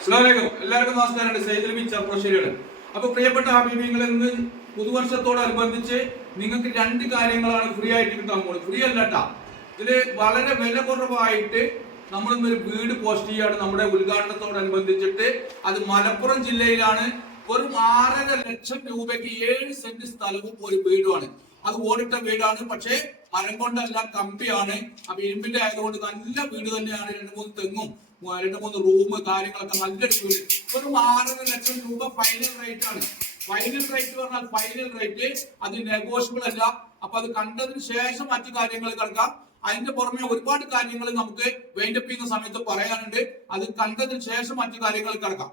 അസ്സലാമലൈക്കും. എല്ലാവർക്കും നമസ്കാരമുണ്ട്. സൈദുൽ ബി ചെറുപ്പശ്ശേരിയാണ് അപ്പൊ പ്രിയപ്പെട്ട ഹബീബിങ്ങൾ ഇന്ന് പുതുവർഷത്തോടനുബന്ധിച്ച് നിങ്ങൾക്ക് രണ്ട് കാര്യങ്ങളാണ് ഫ്രീ ആയിട്ട് കിട്ടാൻ പോകുന്നത് ഫ്രീ അല്ലട്ടാ. ഇതിൽ വളരെ വില കുറവായിട്ട് നമ്മൾ ഇന്നൊരു വീട് പോസ്റ്റ് ചെയ്യാണ് നമ്മുടെ ഉദ്ഘാടനത്തോടനുബന്ധിച്ചിട്ട്. അത് മലപ്പുറം ജില്ലയിലാണ്. ഒരു ആറര ലക്ഷം രൂപയ്ക്ക് ഏഴ് സെന്റ് സ്ഥലവും ഒരു വീടുമാണ്. അത് ഓടിട്ട വീടാണ്. പക്ഷേ മരം കൊണ്ടല്ല കമ്പിയാണ്. അപ്പൊ ഇരുമ്പിന്റെ ആയതുകൊണ്ട് നല്ല വീട് തന്നെയാണ്. രണ്ട് മൂന്ന് തെങ്ങും രണ്ട് മൂന്ന് റൂം കാര്യങ്ങളൊക്കെ നല്ലൊരു അടിപൊളി ഒരു ആറര ലക്ഷം രൂപ ഫൈനൽ റേറ്റ് ആണ്. ഫൈനൽ റേറ്റ് പറഞ്ഞാൽ ഫൈനൽ റേറ്റ് അത് നെഗോഷ്യബിൾ അല്ല. അപ്പൊ അത് കണ്ടതിന് ശേഷം മറ്റു കാര്യങ്ങൾ കിടക്കാം അതിന്റെ പുറമെ ഒരുപാട് കാര്യങ്ങൾ നമുക്ക് വേണ്ടപ്പ് ചെയ്യുന്ന സമയത്ത് പറയാനുണ്ട്. അത് കണ്ടതിന് ശേഷം മറ്റു കാര്യങ്ങൾ കിടക്കാം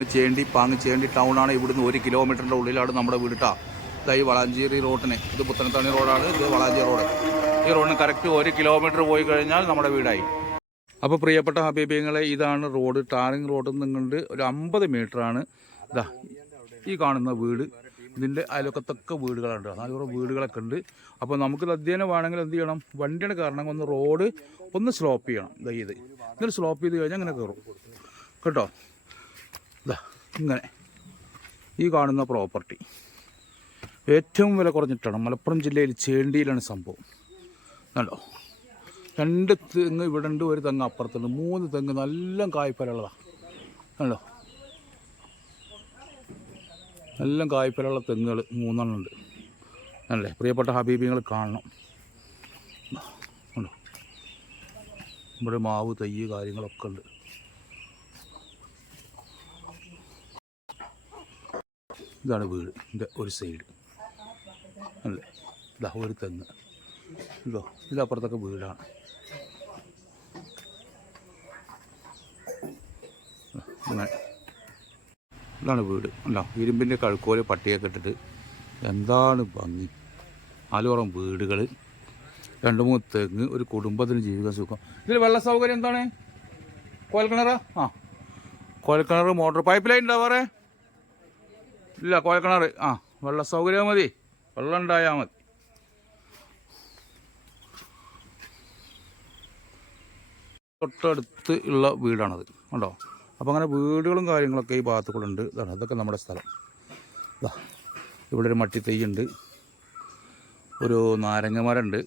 ചേണ്ടി പാങ്ങ് ചേണ്ടി ടൗണാണ് ഇവിടുന്ന് ഒരു കിലോമീറ്ററിന്റെ ഉള്ളിലാണ് നമ്മുടെ വീട്ടാ ഇതാ ഈ വളാഞ്ചേരി റോഡിന്. ഇത് പുത്തനത്താണി റോഡാണ്. ഇത് വളാഞ്ചേരി റോഡ്. ഈ റോഡിന് കറക്റ്റ് ഒരു കിലോമീറ്റർ പോയി കഴിഞ്ഞാൽ നമ്മുടെ വീടായി. അപ്പോൾ പ്രിയപ്പെട്ട ഹബീബിങ്ങളെ ഇതാണ് റോഡ്. ടാറിങ് റോഡിൽ നിന്നുകൊണ്ട് ഒരു അമ്പത് ആണ്. ഇതാ ഈ കാണുന്ന വീട്. ഇതിന്റെ അയലൊക്കത്തൊക്കെ വീടുകളുണ്ട്. നാലുപുറം വീടുകളൊക്കെ ഉണ്ട്. അപ്പോൾ നമുക്ക് അധ്യയനം വേണമെങ്കിൽ എന്ത് ചെയ്യണം? വണ്ടിയുടെ കാരണം ഒന്ന് റോഡ് ഒന്ന് സ്ലോപ്പ് ചെയ്യണം. ഇതാ ഇത്. ഇങ്ങനെ സ്ലോപ്പ് ചെയ്ത് കഴിഞ്ഞാൽ അങ്ങനെ കയറും കേട്ടോ? ഇതാ ഇങ്ങനെ. ഈ കാണുന്ന പ്രോപ്പർട്ടി ഏറ്റവും വില കുറഞ്ഞിട്ടാണ് മലപ്പുറം ജില്ലയിൽ ചേണ്ടിയിലാണ് സംഭവം. കണ്ടോ? രണ്ട് തെങ്ങ് ഇവിടെ ഉണ്ട് ഒരു തെങ്ങ് അപ്പുറത്തുണ്ട്. മൂന്ന് തെങ്ങ് നല്ല കായ്ഫലമുള്ളതാണ് കണ്ടോ? എല്ലാം കായ്പലുള്ള തെങ്ങുകൾ മൂന്നെണ്ണം ഉണ്ട്. അല്ലേ? പ്രിയപ്പെട്ട ഹബീബിങ്ങൾ കാണണം. ഇവിടെ മാവ് തയ്യ് കാര്യങ്ങളൊക്കെ ഉണ്ട്. ഇതാണ് വീട്. ഇതിന്റെ ഒരു സൈഡ്. അല്ലേ? ഇതാ ഒരു തെങ്ങ്. ഇതോ ഇതപ്പുറത്തൊക്കെ വീടാണ്. അങ്ങനെ ഇതാണ് വീട്. അല്ല ഇരുമ്പിന്റെ കഴുക്കോൽ പട്ടിയൊക്കെ ഇട്ടിട്ട് എന്താണ് ഭംഗി. നാലുപുറം വീടുകൾ രണ്ട് മൂന്ന് തെങ്ങ് ഒരു കുടുംബത്തിന് ജീവിക്കാൻ സുഖം. ഇതിൽ വെള്ള സൗകര്യം എന്താണ്? കോയൽക്കിണറാ ആ. കോയൽക്കിണർ മോട്ടോർ പൈപ്പ് ലൈൻ ഉണ്ടാവാറേ ഇല്ല കോയൽക്കിണർ ആ വെള്ള സൗകര്യം മതി. വെള്ളം ഉണ്ടായാൽ മതി. തൊട്ടടുത്ത് ഉള്ള വീടാണത്. കണ്ടോ? അപ്പോൾ അങ്ങനെ വീടുകളും കാര്യങ്ങളൊക്കെ ഈ ഭാഗത്ത് കൂടെ ഉണ്ട് ഇതാണ് ഇതൊക്കെ നമ്മുടെ സ്ഥലം. ദാ ഇവിടെ ഒരു മട്ടി തെയ്യുണ്ട് ഒരു നാരങ്ങ മരമുണ്ട്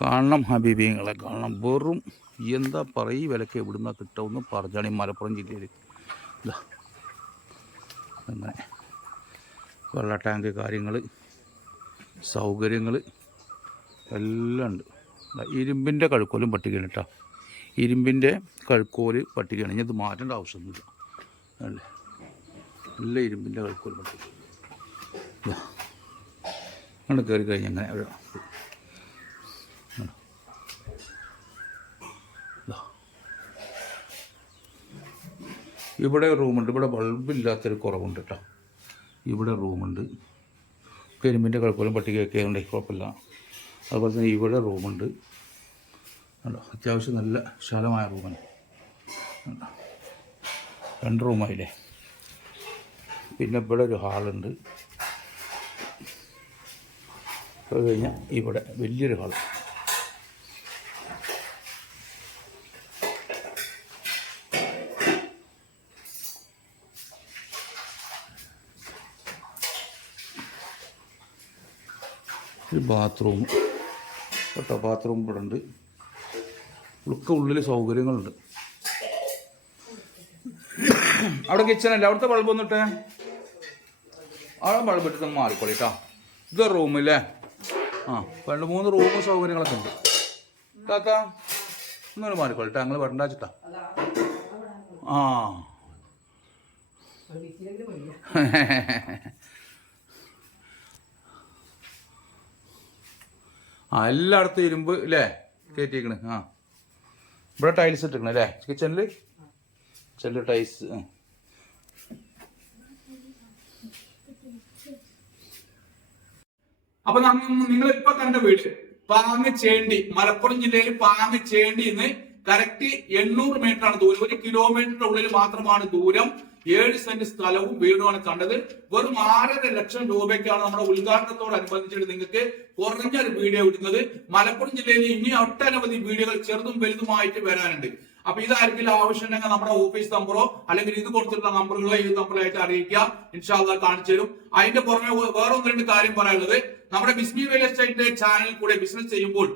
കാണണം ഹബീബിങ്ങളെ കാണണം. വെറും എന്താ പറയും വിലക്ക് എവിടുന്ന കിട്ടുമെന്ന് പറഞ്ഞാണ് ഈ മലപ്പുറം ജില്ലയിൽ ഇതാ അങ്ങനെ വെള്ള ടാങ്ക് കാര്യങ്ങൾ സൗകര്യങ്ങൾ എല്ലാം ഉണ്ട്. ഇരുമ്പിന്റെ കഴുക്കോലും പട്ടികയാണ് കേട്ടോ ഇരുമ്പിന്റെ കഴുക്കോൽ പട്ടികയാണ്. ഇനി ഇത് മാറ്റേണ്ട ആവശ്യമൊന്നുമില്ല. അല്ലേ? നല്ല ഇരുമ്പിന്റെ കഴുക്കോൽ പട്ടിക. അങ്ങനെ കയറി കഴിഞ്ഞ് അങ്ങനെ ഒരു ഇവിടെ റൂമുണ്ട്. ഇവിടെ ബൾബില്ലാത്തൊരു കുറവുണ്ട് കേട്ടോ. ഇവിടെ റൂമുണ്ട്. പെരുമ്പിന്റെ കുഴപ്പമില്ല പട്ടികയൊക്കെ ആയതുകൊണ്ട് കുഴപ്പമില്ല. അതുപോലെ തന്നെ ഇവിടെ റൂമുണ്ട്. കണ്ടോ? അത്യാവശ്യം നല്ല വിശാലമായ റൂമാണ്? രണ്ട് റൂമായില്ലേ? പിന്നെ ഇവിടെ ഒരു ഹാളുണ്ട്. അത് കഴിഞ്ഞാൽ ഇവിടെ വലിയൊരു ഹാൾ ഒരു ബാത്റൂം. കേട്ടോ ബാത്റൂം ഇവിടെ ഉണ്ട്. ഒക്കെ ഉള്ളിൽ സൗകര്യങ്ങളുണ്ട്. അവിടെ കിച്ചൺ അല്ലേ? അവിടുത്തെ ബൾബ് വന്നിട്ടേ? അവിടെ ബൾബ് ഇട്ടിട്ട് മാറിക്കോളി കേട്ടോ ഇത് റൂമില്ലേ ആ രണ്ട് മൂന്ന് റൂമും സൗകര്യങ്ങളൊക്കെ ഉണ്ട്. താത്ത ഒന്നൊരു മാറിക്കോളിട്ടെ. ഞങ്ങൾ വരണ്ടാച്ചിട്ടാ ആ. ആ എല്ലായിടത്തും ഇരുമ്പ് അല്ലേ കയറ്റിയേക്കണ് ആ. ഇവിടെ ടൈൽസ് ഇട്ടിരിക്കണം അല്ലേ? കിച്ചണിൽ ചെല്ലു ടൈൽസ് അപ്പൊ നിങ്ങൾ ഇപ്പൊ കണ്ട വീട് പാങ്ങ് ചേണ്ടി മലപ്പുറം ജില്ലയിൽ പാങ്ങ് ചേണ്ടി എന്ന് കറക്റ്റ് എണ്ണൂറ് മീറ്റർ ആണ് ദൂരം. ഒരു കിലോമീറ്ററിന്റെ ഉള്ളിൽ മാത്രമാണ് ദൂരം. ഏഴ് സെന്റ് സ്ഥലവും വീടുമാണ് കണ്ടത്. വെറും ആറര ലക്ഷം രൂപയ്ക്കാണ് നമ്മുടെ ഉദ്ഘാടനത്തോടനുബന്ധിച്ചിട്ട് നിങ്ങൾക്ക് കുറഞ്ഞ ഒരു വീഡിയോ ഇടുന്നത്. മലപ്പുറം ജില്ലയിൽ ഇനി ഒട്ടനവധി വീഡിയോകൾ ചെറുതും വലുതുമായിട്ട് വരാനുണ്ട്. അപ്പൊ ഇതായിരിക്കും ആവശ്യമുണ്ടെങ്കിൽ നമ്മുടെ ഓഫീസ് നമ്പറോ അല്ലെങ്കിൽ ഇത് കൊടുത്തിട്ടുള്ള നമ്പറുകളോ ഈ നമ്പറിലായിട്ട് അറിയിക്കുക. ഇൻഷാല്ല കാണിച്ചു തരും. അതിന്റെ പുറമെ വേറെ ഒന്ന് രണ്ട് കാര്യം പറയാനുള്ളത്. നമ്മുടെ ബിസ്മി റിയൽ എസ്റ്റേറ്റിന്റെ ചാനലിൽ കൂടെ ബിസിനസ് ചെയ്യുമ്പോൾ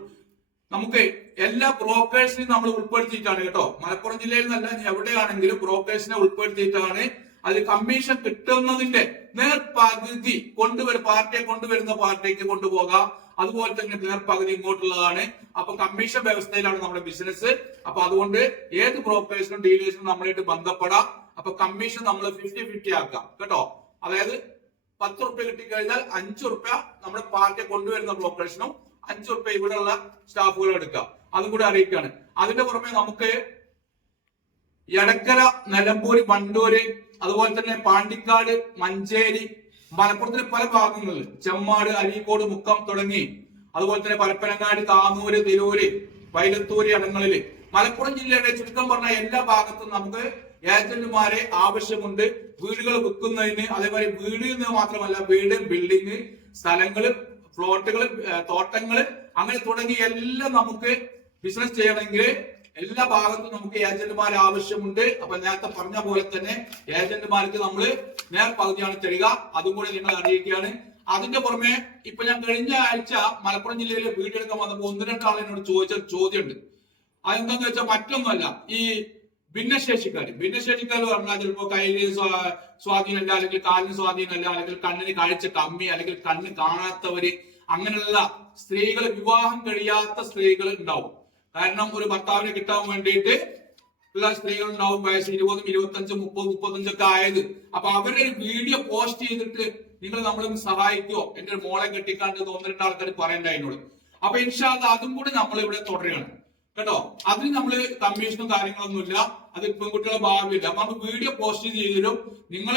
നമുക്ക് എല്ലാ ബ്രോക്കേഴ്സിനെയും നമ്മൾ ഉൾപ്പെടുത്തിയിട്ടാണ് കേട്ടോ. മലപ്പുറം ജില്ലയിൽ നിന്നല്ല എവിടെയാണെങ്കിലും ബ്രോക്കേഴ്സിനെ ഉൾപ്പെടുത്തിയിട്ടാണ് അതിൽ കമ്മീഷൻ കിട്ടുന്നതിന്റെ നേർപകുതി കൊണ്ടുവരും പാർട്ടിയെ കൊണ്ടുവരുന്ന പാർട്ടിക്ക് കൊണ്ടുപോകാം. അതുപോലെ തന്നെ നേർപകുതി ഇങ്ങോട്ടുള്ളതാണ്. അപ്പൊ കമ്മീഷൻ വ്യവസ്ഥയിലാണ് നമ്മുടെ ബിസിനസ് അപ്പൊ അതുകൊണ്ട് ഏത് ബ്രോക്കേഴ്സിനും ഡീലേഴ്സിനും നമ്മളായിട്ട് ബന്ധപ്പെടാം. അപ്പൊ കമ്മീഷൻ നമ്മൾ ഫിഫ്റ്റി ഫിഫ്റ്റി ആക്കാം കേട്ടോ. അതായത് പത്ത് റുപ്യ കിട്ടിക്കഴിഞ്ഞാൽ അഞ്ചു റുപ്യ നമ്മുടെ പാർട്ടിയെ കൊണ്ടുവരുന്ന ബ്രോക്കേഴ്സിനും അഞ്ചു റുപ്യ ഇവിടെയുള്ള സ്റ്റാഫുകൾ എടുക്കാം അതും കൂടെ അറിയിക്കുകയാണ്. അതിന്റെ പുറമെ നമുക്ക് എടക്കര നിലമ്പൂര് വണ്ടൂര് അതുപോലെ തന്നെ പാണ്ടിക്കാട് മഞ്ചേരി മലപ്പുറത്തിന്റെ പല ഭാഗങ്ങളിൽ ചെമ്മാട് അരീക്കോട് മുക്കം തുടങ്ങി അതുപോലെ തന്നെ പരപ്പനങ്ങാട് താന്നൂര് തിരൂര് വൈലത്തൂര് ഇടങ്ങളിൽ മലപ്പുറം ജില്ലയുടെ ചുരുക്കം പറഞ്ഞ എല്ലാ ഭാഗത്തും നമുക്ക് ഏജന്റുമാരെ ആവശ്യമുണ്ട്. വീടുകൾ വിൽക്കുന്നതിന് അതേപോലെ വീട് മാത്രമല്ല വീട് ബിൽഡിംഗ് സ്ഥലങ്ങൾ ഫ്ലോട്ടുകൾ തോട്ടങ്ങൾ അങ്ങനെ തുടങ്ങി എല്ലാം നമുക്ക് ബിസിനസ് ചെയ്യണമെങ്കിൽ എല്ലാ ഭാഗത്തും നമുക്ക് ഏജന്റുമാർ ആവശ്യമുണ്ട്. അപ്പൊ നേരത്തെ പറഞ്ഞ പോലെ തന്നെ ഏജന്റുമാർക്ക് നമ്മൾ നേർ പകുതിയാണ് തരിക. അതും കൂടെ നിങ്ങൾ അറിയിക്കുകയാണ്. അതിന്റെ പുറമെ ഇപ്പൊ ഞാൻ കഴിഞ്ഞ ആഴ്ച മലപ്പുറം ജില്ലയിലെ വീടെടുക്കാൻ വന്നപ്പോൾ ഒന്ന് രണ്ടാൾ എന്നോട് ചോദിച്ച ചോദ്യമുണ്ട്. അതെന്താന്ന് വെച്ചാൽ മറ്റൊന്നുമല്ല. ഈ ഭിന്നശേഷിക്കാർ ഭിന്നശേഷിക്കാർ പറഞ്ഞാൽ ചിലപ്പോ കയ്യിൽ സ്വാ- സ്വാധീനമല്ല അല്ലെങ്കിൽ കാലിന് സ്വാധീനമല്ല അല്ലെങ്കിൽ കണ്ണിന് കാഴ്ച കമ്മി അല്ലെങ്കിൽ കണ്ണ് കാണാത്തവര് അങ്ങനെയുള്ള സ്ത്രീകൾ വിവാഹം കഴിയാത്ത സ്ത്രീകൾ ഉണ്ടാവും. കാരണം ഒരു ഭർത്താവിനെ കിട്ടാൻ വേണ്ടിയിട്ട് ഉള്ള സ്ത്രീകൾ ഉണ്ടാവും വയസ്സ് ഇരുപതും ഇരുപത്തഞ്ചും മുപ്പതും മുപ്പത്തഞ്ചൊക്കെ ആയത്. അപ്പൊ അവരുടെ ഒരു വീഡിയോ പോസ്റ്റ് ചെയ്തിട്ട് നിങ്ങൾ നമ്മളൊന്ന് സഹായിക്കുമോ എന്റെ മോളെ കെട്ടിക്കാണ്ട് തോന്നിട്ട് ആൾക്കാർ പറയണ്ട അതിനോട് അപ്പൊ ഇൻഷാദ് അതും കൂടി നമ്മൾ ഇവിടെ തുടരുകയാണ്. കേട്ടോ? അതിന് നമ്മൾ കമ്മീഷനും കാര്യങ്ങളൊന്നുമില്ല അത് പെൺകുട്ടികളെ ഭാവിയില്ല. അപ്പൊ നമുക്ക് വീഡിയോ പോസ്റ്റ് ചെയ്തതിലും നിങ്ങൾ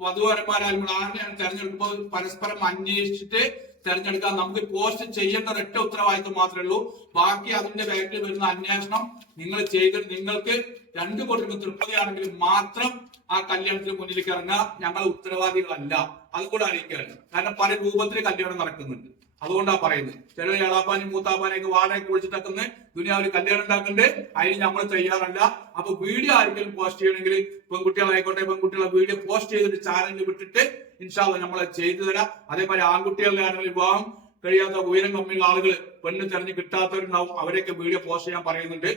വധുവരന്മാരായാലും ആരെയാണ് തെരഞ്ഞെടുക്കുമ്പോൾ പരസ്പരം അന്വേഷിച്ചിട്ട് തെരഞ്ഞെടുക്കാൻ നമുക്ക് പോസ്റ്റ് ചെയ്യേണ്ട ഒരൊറ്റ ഉത്തരവാദിത്വം മാത്രമേ ഉള്ളൂ. ബാക്കി അതിന്റെ ബാക്കിൽ വരുന്ന അന്വേഷണം നിങ്ങൾ ചെയ്തിട്ട് നിങ്ങൾക്ക് രണ്ട് കുടുംബം തൃപ്തിയാണെങ്കിൽ മാത്രം ആ കല്യാണത്തിന് മുന്നിലേക്ക് ഇറങ്ങുക. ഞങ്ങൾ ഉത്തരവാദികളല്ല. അതുകൂടെ അറിയിക്കുകയാണ് കാരണം പല രൂപത്തിൽ കല്യാണം നടക്കുന്നുണ്ട്. അതുകൊണ്ടാ പറയുന്നത് ചില ഏളാപ്പാനും മൂത്താപ്പാനെയൊക്കെ വാടകയ്ക്ക് വിളിച്ചിട്ടൊക്കെ ദുനിയാവിൽ കല്യാണം ഉണ്ടാക്കുന്നുണ്ട് അതിന് നമ്മൾ തയ്യാറല്ല. അപ്പൊ വീഡിയോ ആരെങ്കിലും പോസ്റ്റ് ചെയ്യണമെങ്കിൽ പെൺകുട്ടികളായിക്കോട്ടെ പെൺകുട്ടികളെ വീഡിയോ പോസ്റ്റ് ചെയ്തിട്ട് ചാനലിൽ വിട്ടിട്ട് ഇൻഷാല്ല നമ്മൾ ചെയ്തു തരാം. അതേപോലെ ആൺകുട്ടികളുടെ ആണെങ്കിൽ വിവാഹം കഴിയാത്ത ഉയരം കമ്മിയുള്ള ആളുകൾ പെണ്ണ് തെരഞ്ഞ് കിട്ടാത്തവരുണ്ടാവും. അവരെയൊക്കെ വീഡിയോ പോസ്റ്റ് ചെയ്യാൻ പറയുന്നുണ്ട്.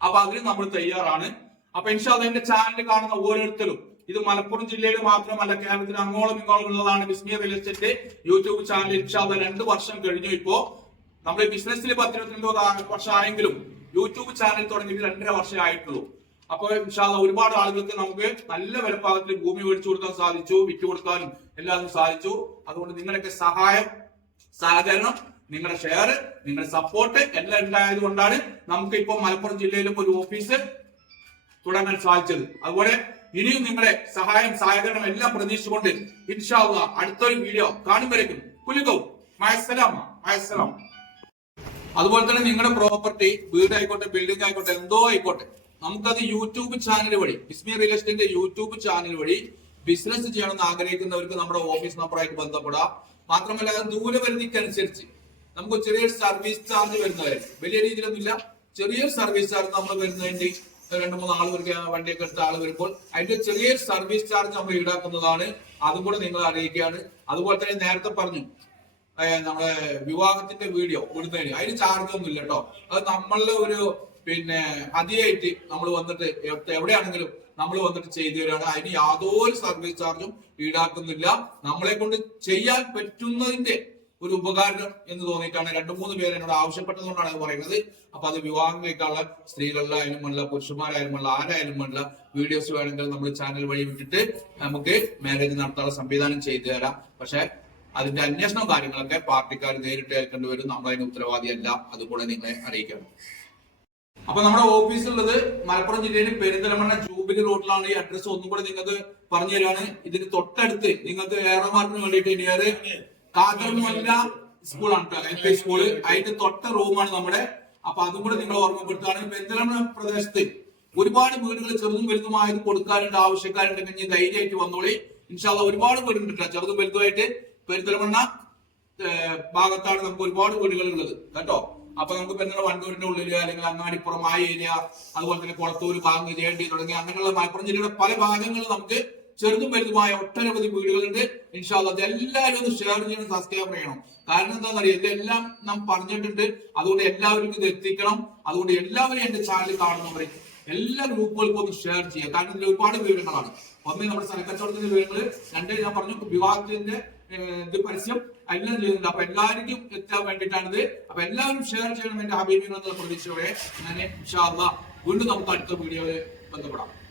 അപ്പൊ അതിന് നമ്മൾ തയ്യാറാണ്. അപ്പൊ ഇൻഷാല്ല എന്റെ ചാനൽ കാണുന്ന ഓരോരുത്തരും ഇത് മലപ്പുറം ജില്ലയിൽ മാത്രമല്ല കേരളത്തിൽ അങ്ങോളം ഇങ്ങോളം ഉള്ളതാണ് Bismiya real estate. YouTube channel Inshad രണ്ട് വർഷം കഴിഞ്ഞു ഇപ്പോ. നമ്മൾ ബിസിനസ്സിൽ പത്തിരുപത്തിരണ്ട് വർഷം ആയെങ്കിലും യൂട്യൂബ് ചാനൽ തുടങ്ങിയിട്ട് രണ്ടര വർഷം ആയിട്ടുള്ളൂ. അപ്പോൾ ഇൻഷാല്ല ഒരുപാട് ആളുകൾക്ക് നമുക്ക് നല്ല വിലപ്പാകത്തിൽ ഭൂമി മേടിച്ചു കൊടുക്കാൻ സാധിച്ചു വിറ്റു കൊടുക്കാനും എല്ലാതും സാധിച്ചു. അതുകൊണ്ട് നിങ്ങളുടെയൊക്കെ സഹായം സഹകരണം നിങ്ങളുടെ ഷെയർ നിങ്ങളുടെ സപ്പോർട്ട് എല്ലാം ഉണ്ടായത് കൊണ്ടാണ് നമുക്ക് ഇപ്പോൾ മലപ്പുറം ജില്ലയിലും ഒരു ഓഫീസ് തുടങ്ങാൻ സാധിച്ചത്. അതുപോലെ ഇനിയും നിങ്ങളെ സഹായം സഹകരണം എല്ലാം പ്രതീക്ഷിച്ചുകൊണ്ട് ഇൻഷാല്ല അടുത്തൊരു വീഡിയോ കാണുമ്പോഴേക്കും കുലുകവും മയസലാമ മയസലാം. അതുപോലെ തന്നെ നിങ്ങളുടെ പ്രോപ്പർട്ടി വീടായിക്കോട്ടെ ബിൽഡിംഗ് ആയിക്കോട്ടെ എന്തോ ആയിക്കോട്ടെ നമുക്കത് യൂട്യൂബ് ചാനൽ വഴി ബിസ്മി റിയൽ എസ്റ്റേറ്റിന്റെ യൂട്യൂബ് ചാനൽ വഴി ബിസിനസ് ചെയ്യണമെന്ന് ആഗ്രഹിക്കുന്നവർക്ക് നമ്മുടെ ഓഫീസ് നമ്പറായിട്ട് ബന്ധപ്പെടാം. മാത്രമല്ല അത് ദൂരപരിധിക്കനുസരിച്ച് നമുക്ക് ചെറിയൊരു സർവീസ് ചാർജ് വരുന്നവരെ വലിയ രീതിയിലൊന്നുമില്ല. ചെറിയൊരു സർവീസ് ചാർജ് നമ്മൾ വരുന്നതിന്റെ രണ്ട് മൂന്ന് ആൾ വരിക വണ്ടിയൊക്കെ എടുത്ത ആൾ വരുമ്പോൾ അതിന്റെ ചെറിയ സർവീസ് ചാർജ് നമ്മൾ ഈടാക്കുന്നതാണ്. അതും കൂടെ നിങ്ങൾ അറിയിക്കുകയാണ്. അതുപോലെ തന്നെ നേരത്തെ പറഞ്ഞു നമ്മുടെ വിവാഹത്തിന്റെ വീഡിയോ ഇടുന്നതിന്. അതിന് ചാർജ് ഒന്നും ഇല്ല കേട്ടോ. അത് നമ്മളുടെ ഒരു പിന്നെ അതിയായിട്ട് നമ്മൾ വന്നിട്ട് എവിടെയാണെങ്കിലും നമ്മൾ വന്നിട്ട് ചെയ്തു തരാണ് അതിന് യാതൊരു സർവീസ് ചാർജും ഈടാക്കുന്നില്ല. നമ്മളെ കൊണ്ട് ചെയ്യാൻ പറ്റുന്നതിന്റെ ഒരു ഉപകാരം എന്ന് തോന്നിയിട്ടാണ് രണ്ടു മൂന്ന് പേര് എന്നോട് ആവശ്യപ്പെട്ടതുകൊണ്ടാണ് പറയുന്നത്. അപ്പൊ അത് വിവാഹം കഴിക്കാനുള്ള സ്ത്രീകളിലായാലും വേണ്ട പുരുഷന്മാരായാലും വേണ്ട ആരായാലും വേണ്ട വീഡിയോസ് വേണമെങ്കിൽ നമ്മൾ ചാനൽ വഴി വിട്ടിട്ട് നമുക്ക് മാരേജ് നടത്താനുള്ള സംവിധാനം ചെയ്തു തരാം. പക്ഷെ അതിന്റെ അന്വേഷണവും കാര്യങ്ങളൊക്കെ പാർട്ടിക്കാർ നേരിട്ട് ഏൽക്കേണ്ടി വരും. നമ്മൾ അതിന് ഉത്തരവാദിയല്ല. അതുകൂടെ നിങ്ങളെ അറിയിക്കണം അപ്പൊ നമ്മുടെ ഓഫീസുള്ളത് മലപ്പുറം ജില്ലയിലെ പെരിന്തലമണ്ണ ജൂബിലി റോഡിലാണ് ഈ അഡ്രസ് ഒന്നും കൂടെ നിങ്ങൾക്ക് പറഞ്ഞു തരാണ് ഇതിന് തൊട്ടടുത്ത് നിങ്ങൾക്ക് ഏറെ മാർക്കിന് വേണ്ടിയിട്ട് നിയർ കാതർമല്ല സ്കൂളാണ് എൽ പി സ്കൂൾ. അതിന്റെ തൊട്ട റൂമാണ് നമ്മുടെ. അപ്പൊ അതും കൂടെ നിങ്ങൾ ഓർമ്മപ്പെടുത്തുകയാണെങ്കിൽ പെരിന്തൽമണ്ണ പ്രദേശത്ത്? ഒരുപാട് വീടുകൾ ചെറുതും വലുതുമായത് കൊടുക്കാനുണ്ട് ആവശ്യക്കാരുണ്ടെങ്കിൽ ഞാൻ ധൈര്യമായിട്ട് വന്നോളി. ഇൻഷാല്ല ഒരുപാട് വീടുണ്ട് ചെറുതും വലുതുമായിട്ട് പെരിന്തൽമണ്ണ ഭാഗത്താണ് നമുക്ക് ഒരുപാട് വീടുകൾ ഉള്ളത് കേട്ടോ. അപ്പൊ നമുക്ക് പെരുന്നാൾ വണ്ടൂരിന്റെ ഉള്ളിൽ അല്ലെങ്കിൽ അങ്ങാടിപ്പുറം ആ ഏരിയ അതുപോലെ തന്നെ കുളത്തൂർ ഭാഗം ചേണ്ടി തുടങ്ങി അങ്ങനെയുള്ള മലപ്പുറം ജില്ലയുടെ പല ഭാഗങ്ങളിൽ നമുക്ക് ചെറുതും വലുതുമായ ഒട്ടനവധി വീടുകളുണ്ട്. ഇൻഷാല്ല അതെല്ലാവരും ഒന്ന് ഷെയർ ചെയ്യണം സബ്സ്ക്രൈബ് ചെയ്യണം. കാരണം എന്താണെന്ന് അറിയാം ഇതെല്ലാം നാം പറഞ്ഞിട്ടുണ്ട്. അതുകൊണ്ട് എല്ലാവർക്കും ഇത് എത്തിക്കണം. അതുകൊണ്ട് എല്ലാവരും എന്റെ ചാനൽ കാണുന്നവരെ എല്ലാ ഗ്രൂപ്പുകൾക്കും ഒന്ന് ഷെയർ ചെയ്യുക. കാരണം ഇതിൽ ഒരുപാട് വിവരങ്ങളാണ്. ഒന്ന് നമ്മുടെ സ്ഥലക്കച്ചവടത്തിന്റെ വിവരങ്ങൾ രണ്ട് ഞാൻ പറഞ്ഞു വിവാഹത്തിന്റെ ഇത് പരസ്യം എല്ലാം ചെയ്യുന്നുണ്ട്. അപ്പൊ എല്ലാവർക്കും എത്താൻ വേണ്ടിയിട്ടാണിത്. അപ്പൊ എല്ലാവരും ഷെയർ ചെയ്യണം എന്റെ ഹബീബിനെന്നുള്ള പ്രതീക്ഷയോടെ. ഞാൻ ഇൻഷാല്ല വീണ്ടും നമുക്ക് അടുത്ത വീഡിയോയിൽ ബന്ധപ്പെടാം.